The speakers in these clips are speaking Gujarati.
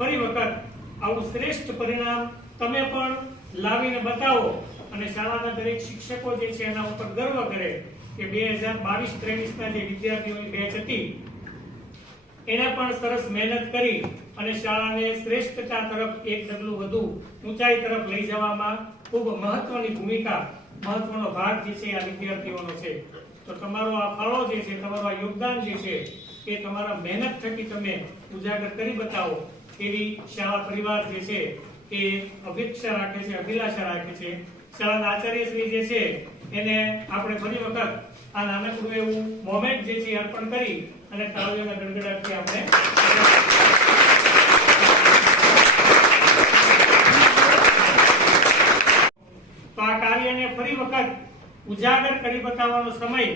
ફરી વખત આવું શ્રેષ્ઠ પરિણામ તમે પણ લાવીને બતાવો અને શાળાના દરેક શિક્ષકો જે છે એના ઉપર ગર્વ કરે કે 2022-23 જે વિદ્યાર્થીઓની બેચ હતી એને પણ સરસ મહેનત કરી અને શાળાને શ્રેષ્ઠતા તરફ એક ડગલું વધુ ઊંચાઈ તરફ લઈ જવામાં ખૂબ મહત્વની ભૂમિકા, મહત્વનો ભાગ જે છે આ વિદ્યાર્થીઓનો છે. તો તમારો આ ફાળો જે છે, તમારું આ યોગદાન જે છે એ તમારા મહેનત થકી તમે ઉજાગર કરી બતાવો એવી શાળા પરિવાર જે છે એ અપેક્ષા રાખે છે, અભિલાષા રાખે છે. શાળાના આચાર્યશ્રી જે છે એને આપણે ફરી વખત આ નાનકડું એવું મોમેન્ટ જે છે અર્પણ કરી અને તાળીઓના ગડગડાટથી આપણે તો આ કાર્યને ફરી વખત ઉજાગર કરી બતાવવાનો સમય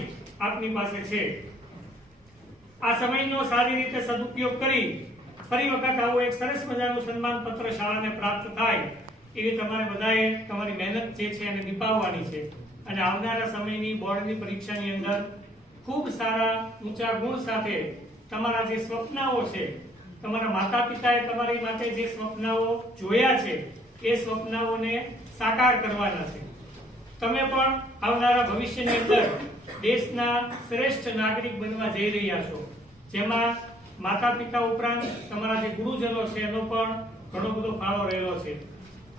આપની પાસે છે. આ સમયનો સારી રીતે સદુપયોગ કરી ફરી વખત આવું એક સરસ મજાનું સન્માન પત્ર શાળાને પ્રાપ્ત થાય એવી તમારે બધાએ તમારી મહેનત જે છે એને નિભાવવાની છે અને આવનારા સમયની બોર્ડની પરીક્ષાની અંદર ખૂબ સારા ઊંચા ગુણ સાથે તમારા જે સ્વપ્નાઓ છે, તમારા માતા પિતાએ તમારી માટે જે સ્વપ્નાઓ જોયા છે એ સ્વપ્નાઓને સાકાર કરવાના છે. તમે પણ આવનારા ભવિષ્યની અંદર દેશના શ્રેષ્ઠ નાગરિક બનવા જઈ રહ્યા છો, જેમાં માતા પિતા ઉપરાંત તમારા જે ગુરુજનો છે એનો પણ ઘણો બધો ફાળો રહેલો છે.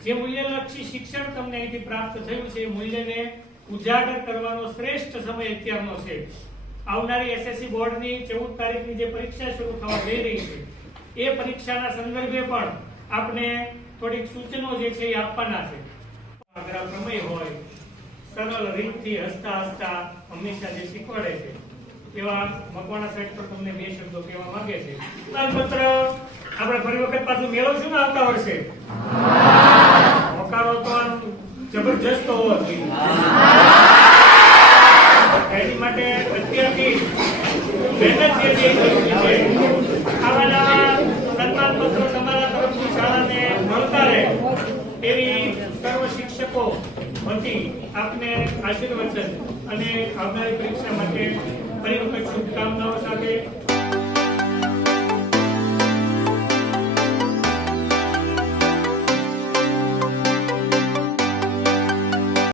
જે મૂલ્યલક્ષી શિક્ષણ તમને અહીંથી પ્રાપ્ત થયું છે એ મૂલ્યને ઉજાગર કરવાનો શ્રેષ્ઠ સમય અત્યારનો છે. આવનારી એસએસસી બોર્ડની 14 તારીખની જે પરીક્ષા શરૂ થવા જઈ રહી છે એ પરીક્ષાના સંદર્ભે પણ આપણે થોડીક સૂચનો જે છે એ આપવાના છે. અગર આ પ્રમેય હોય, સરળ રીતથી હસતા હસતા હંમેશા જે શીખવાડે છે એવા મકવાણા સાહેબ પર તમને બે શબ્દો કહેવા માંગે છે. પત્ર આપણે ફરી વખત પાછું મેળો છું ને આવતા વર્ષે હોકારો તો આમ જબરજસ્ત હોવો જોઈએ. એની માટે અત્યારથી મહેનત જે છે જરૂરી છે. આવા નવા સન્માન પત્રો તમારા તરફથી શાળાને મળતા રહે એવી સર્વ શિક્ષકો વતી આપને આશીર્વચન અને આવનારી પરીક્ષા માટે